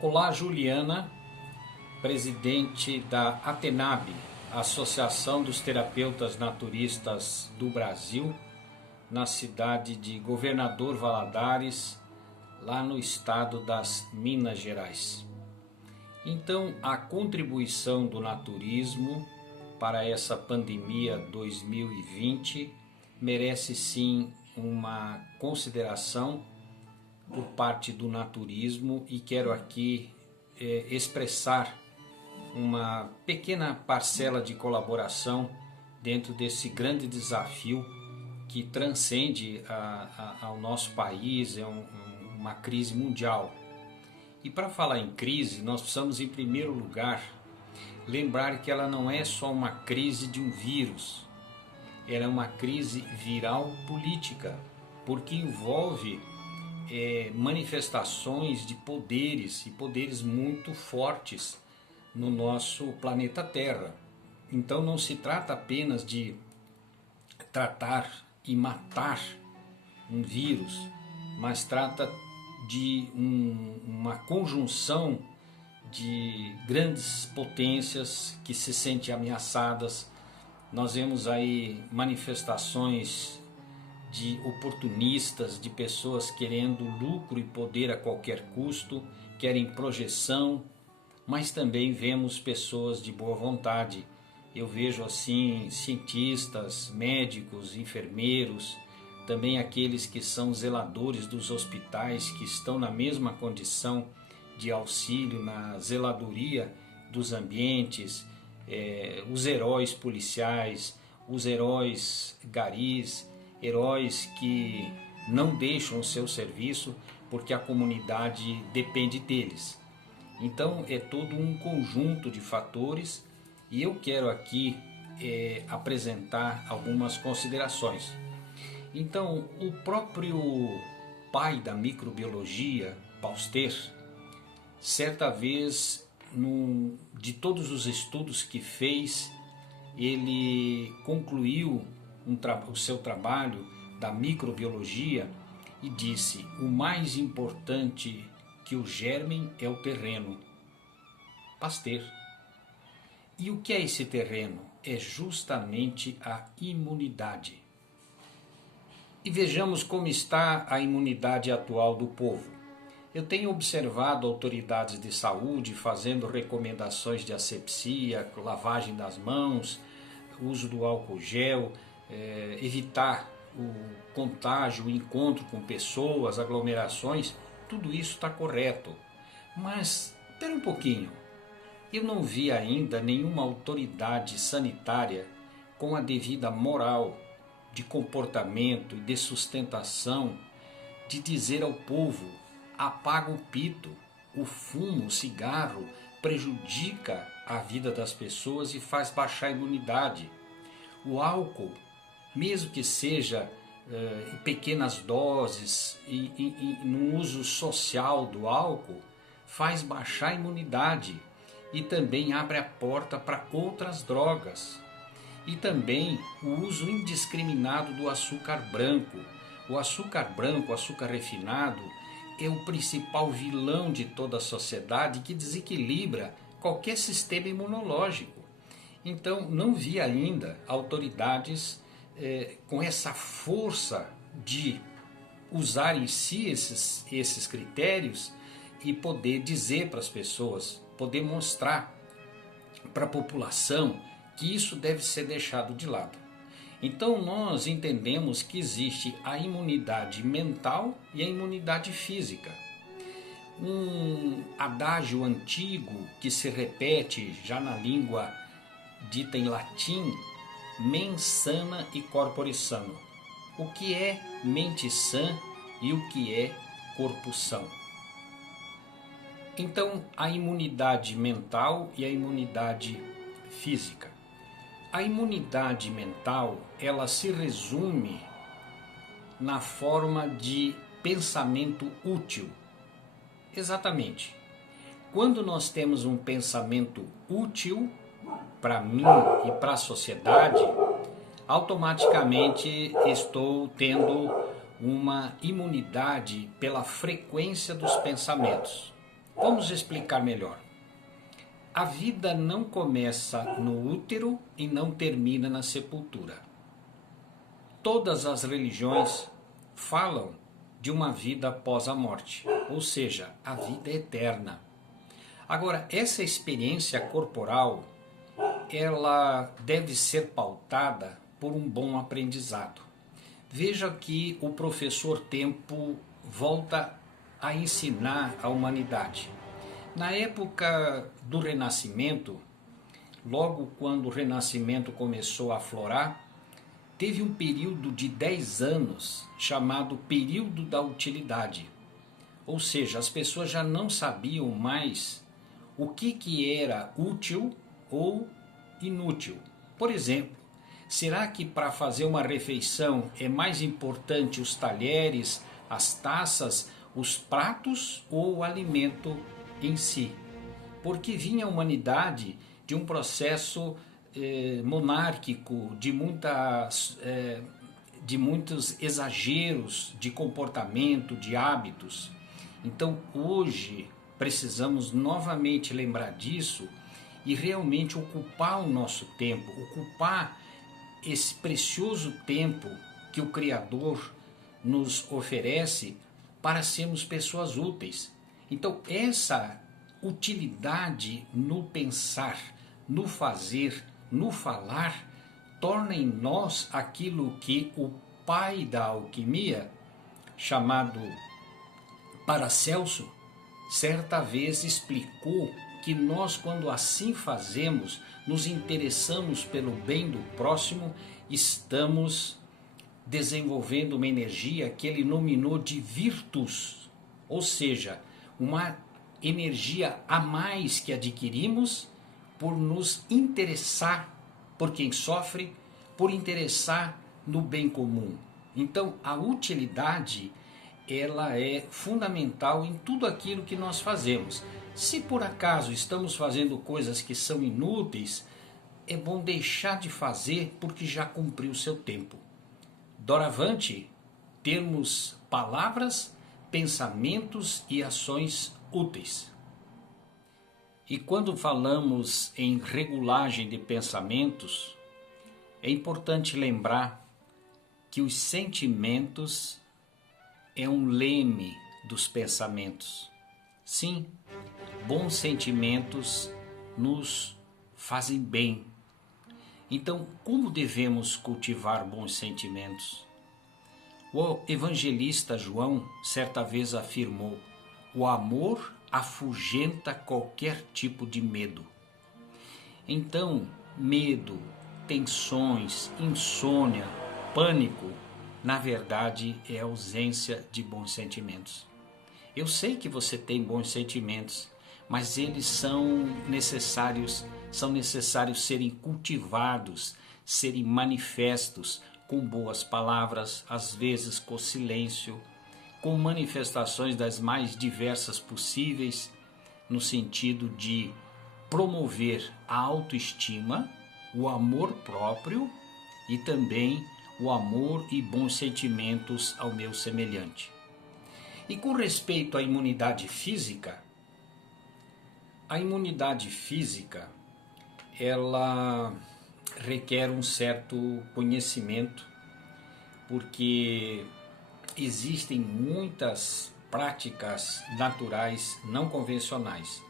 Olá, Juliana, presidente da Atenab, Associação dos Terapeutas Naturistas do Brasil, na cidade de Governador Valadares, lá no estado das Minas Gerais. Então, a contribuição do naturismo para essa pandemia 2020 merece sim uma consideração por parte do naturismo, e quero aqui expressar uma pequena parcela de colaboração dentro desse grande desafio que transcende ao nosso país, uma crise mundial. E para falar em crise, nós precisamos, em primeiro lugar, lembrar que ela não é só uma crise de um vírus, ela é uma crise viral política, porque envolve manifestações de poderes, e poderes muito fortes no nosso planeta Terra. Então não se trata apenas de tratar e matar um vírus, mas trata de uma conjunção de grandes potências que se sentem ameaçadas. Nós vemos aí manifestações de oportunistas, de pessoas querendo lucro e poder a qualquer custo, querem projeção, mas também vemos pessoas de boa vontade. Eu vejo assim cientistas, médicos, enfermeiros, também aqueles que são zeladores dos hospitais, que estão na mesma condição de auxílio na zeladoria dos ambientes, os heróis policiais, os heróis garis, heróis que não deixam o seu serviço porque a comunidade depende deles. Então é todo um conjunto de fatores, e eu quero aqui apresentar algumas considerações. Então, o próprio pai da microbiologia, Pasteur, certa vez, de todos os estudos que fez, ele concluiu o seu trabalho da microbiologia e disse: o mais importante que o germe é o terreno. Pasteur. E o que é esse terreno? É justamente a imunidade. E vejamos como está a imunidade atual do povo. Eu tenho observado autoridades de saúde fazendo recomendações de asepsia, lavagem das mãos, uso do álcool gel, evitar o contágio, o encontro com pessoas, aglomerações. Tudo isso está correto. Mas, espera um pouquinho. Eu não vi ainda nenhuma autoridade sanitária com a devida moral de comportamento e de sustentação de dizer ao povo: apaga o pito, o fumo, o cigarro prejudica a vida das pessoas e faz baixar a imunidade. O álcool, mesmo que seja em pequenas doses e no uso social do álcool, faz baixar a imunidade e também abre a porta para outras drogas. E também o uso indiscriminado do açúcar branco. O açúcar branco, o açúcar refinado, é o principal vilão de toda a sociedade, que desequilibra qualquer sistema imunológico. Então, não vi ainda autoridades com essa força de usar em si esses critérios e poder dizer para as pessoas, poder mostrar para a população que isso deve ser deixado de lado. Então nós entendemos que existe a imunidade mental e a imunidade física. Um adágio antigo que se repete já na língua dita em latim: mens sana e corpore sano. O que é mente sã e o que é corpo são? Então, a imunidade mental e a imunidade física. A imunidade mental, ela se resume na forma de pensamento útil. Exatamente. Quando nós temos um pensamento útil para mim e para a sociedade, automaticamente estou tendo uma imunidade pela frequência dos pensamentos. Vamos explicar melhor. A vida não começa no útero e não termina na sepultura. Todas as religiões falam de uma vida após a morte, ou seja, a vida eterna. Agora, essa experiência corporal, ela deve ser pautada por um bom aprendizado. Veja que o professor Tempo volta a ensinar a humanidade. Na época do Renascimento, logo quando o Renascimento começou a aflorar, teve um período de 10 anos chamado período da utilidade. Ou seja, as pessoas já não sabiam mais o que era útil ou inútil. Por exemplo, será que para fazer uma refeição é mais importante os talheres, as taças, os pratos ou o alimento em si? Porque vinha a humanidade de um processo monárquico, de muitos exageros de comportamento, de hábitos. Então hoje precisamos novamente lembrar disso e realmente ocupar o nosso tempo, ocupar esse precioso tempo que o Criador nos oferece para sermos pessoas úteis. Então essa utilidade no pensar, no fazer, no falar, torna em nós aquilo que o pai da alquimia, chamado Paracelso, certa vez explicou que nós, quando assim fazemos, nos interessamos pelo bem do próximo, estamos desenvolvendo uma energia que ele nominou de virtus, ou seja, uma energia a mais que adquirimos por nos interessar por quem sofre, por interessar no bem comum. Então, a utilidade, ela é fundamental em tudo aquilo que nós fazemos. Se por acaso estamos fazendo coisas que são inúteis, é bom deixar de fazer porque já cumpriu o seu tempo. Doravante, termos palavras, pensamentos e ações úteis. E quando falamos em regulagem de pensamentos, é importante lembrar que os sentimentos é um leme dos pensamentos. Sim, bons sentimentos nos fazem bem. Então, como devemos cultivar bons sentimentos? O evangelista João certa vez afirmou: o amor afugenta qualquer tipo de medo. Então, medo, tensões, insônia, pânico, na verdade é ausência de bons sentimentos. Eu sei que você tem bons sentimentos, mas eles são necessários serem cultivados, serem manifestos com boas palavras, às vezes com silêncio, com manifestações das mais diversas possíveis, no sentido de promover a autoestima, o amor próprio e também o amor e bons sentimentos ao meu semelhante. E com respeito à imunidade física, ela requer um certo conhecimento, porque existem muitas práticas naturais não convencionais.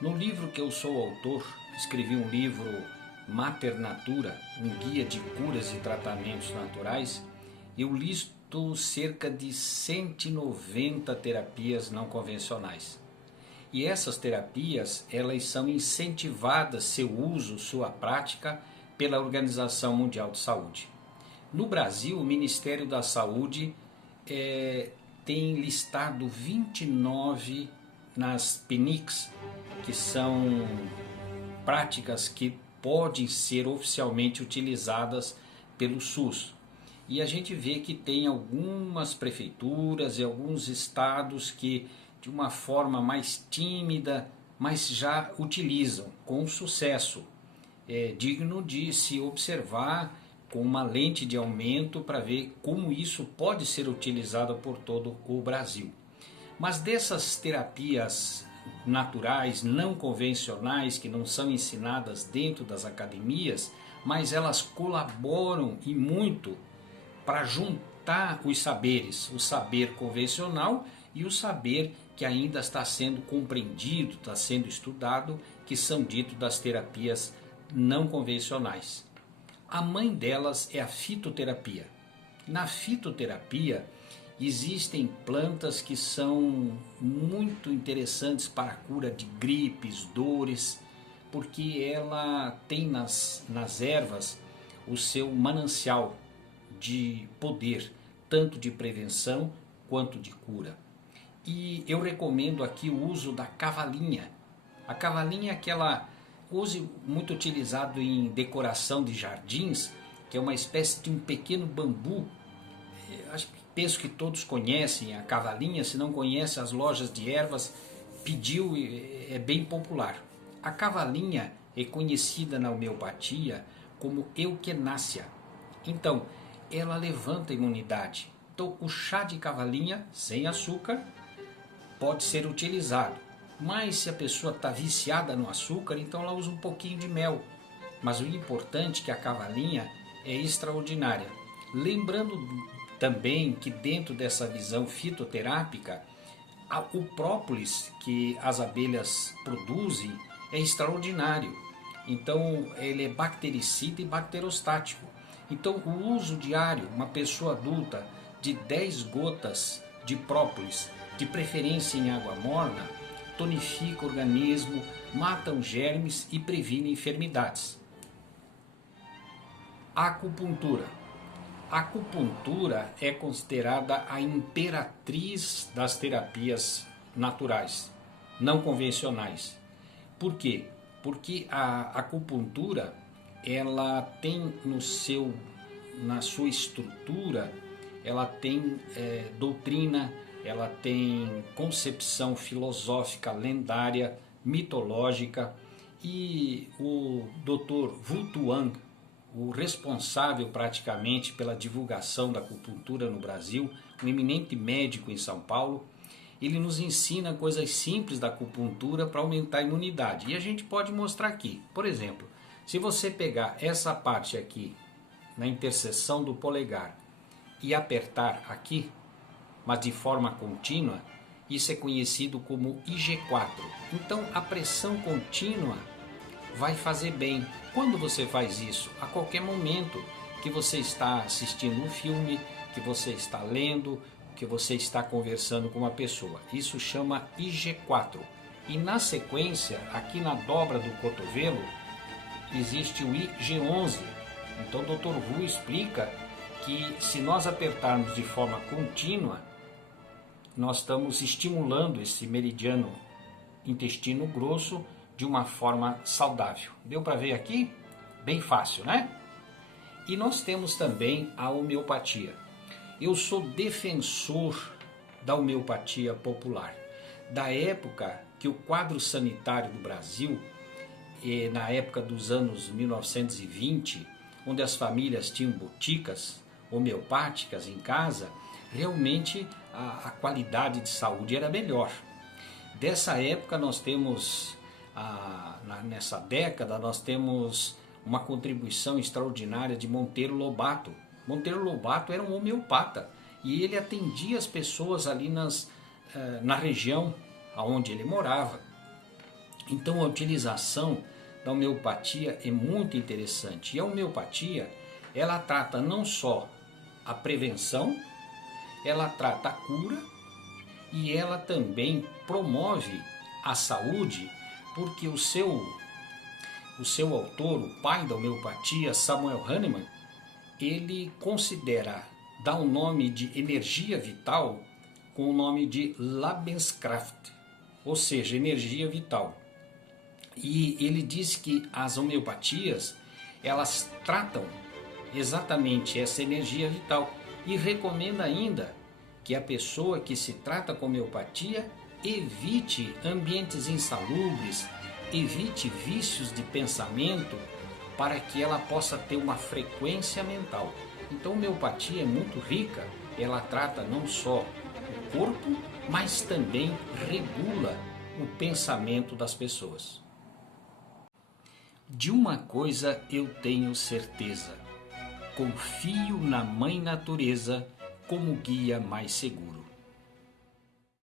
No livro que eu sou autor, escrevi um livro Mater Natura, um guia de curas e tratamentos naturais. Eu listo cerca de 190 terapias não convencionais. E essas terapias, elas são incentivadas, seu uso, sua prática, pela Organização Mundial de Saúde. No Brasil, o Ministério da Saúde tem listado 29 nas PNICs, que são práticas que podem ser oficialmente utilizadas pelo SUS. E a gente vê que tem algumas prefeituras e alguns estados que, de uma forma mais tímida, mas já utilizam com sucesso. É digno de se observar com uma lente de aumento para ver como isso pode ser utilizado por todo o Brasil. Mas dessas terapias naturais, não convencionais, que não são ensinadas dentro das academias, mas elas colaboram e muito para juntar os saberes, o saber convencional e o saber que ainda está sendo compreendido, está sendo estudado, que são dito das terapias não convencionais. A mãe delas é a fitoterapia. Na fitoterapia existem plantas que são muito interessantes para a cura de gripes, dores, porque ela tem nas ervas o seu manancial de poder, tanto de prevenção quanto de cura. E eu recomendo aqui o uso da cavalinha. A cavalinha é aquela uso muito utilizado em decoração de jardins, que é uma espécie de um pequeno bambu. Penso que todos conhecem a cavalinha, se não conhece, as lojas de ervas pediu, é bem popular. A cavalinha é conhecida na homeopatia como euquenácea. Então, ela levanta a imunidade. Então, o chá de cavalinha, sem açúcar, pode ser utilizado. Mas se a pessoa está viciada no açúcar, então ela usa um pouquinho de mel. Mas o importante é que a cavalinha é extraordinária. Lembrando também que dentro dessa visão fitoterápica, o própolis que as abelhas produzem é extraordinário. Então ele é bactericida e bacterostático. Então o uso diário, uma pessoa adulta, de 10 gotas de própolis, de preferência em água morna, tonifica o organismo, mata os germes e previne enfermidades. A acupuntura. A acupuntura é considerada a imperatriz das terapias naturais, não convencionais. Por quê? Porque a acupuntura ela tem na sua estrutura, ela tem doutrina, ela tem concepção filosófica lendária, mitológica, e o Dr. Wu Tuang, o responsável praticamente pela divulgação da acupuntura no Brasil, um eminente médico em São Paulo, ele nos ensina coisas simples da acupuntura para aumentar a imunidade. E a gente pode mostrar aqui. Por exemplo, se você pegar essa parte aqui, na interseção do polegar, e apertar aqui, mas de forma contínua, isso é conhecido como IG4. Então a pressão contínua vai fazer bem. Quando você faz isso? A qualquer momento que você está assistindo um filme, que você está lendo, que você está conversando com uma pessoa. Isso chama IG4. E na sequência, aqui na dobra do cotovelo, existe o IG11. Então o Dr. Wu explica que se nós apertarmos de forma contínua, nós estamos estimulando esse meridiano intestino grosso de uma forma saudável. Deu para ver aqui? Bem fácil, né? E nós temos também a homeopatia. Eu sou defensor da homeopatia popular. Da época que o quadro sanitário do Brasil, na época dos anos 1920, onde as famílias tinham boticas homeopáticas em casa, realmente a qualidade de saúde era melhor. Dessa época nós temos, nessa década, nós temos uma contribuição extraordinária de Monteiro Lobato. Monteiro Lobato era um homeopata e ele atendia as pessoas ali na região onde ele morava. Então a utilização da homeopatia é muito interessante. E a homeopatia, ela trata não só a prevenção, ela trata a cura e ela também promove a saúde, porque o seu autor, o pai da homeopatia, Samuel Hahnemann, ele dá o nome de energia vital com o nome de Lebenskraft, ou seja, energia vital. E ele diz que as homeopatias, elas tratam exatamente essa energia vital e recomenda ainda que a pessoa que se trata com homeopatia evite ambientes insalubres, evite vícios de pensamento para que ela possa ter uma frequência mental. Então a homeopatia é muito rica, ela trata não só o corpo, mas também regula o pensamento das pessoas. De uma coisa eu tenho certeza: confio na Mãe Natureza como guia mais seguro.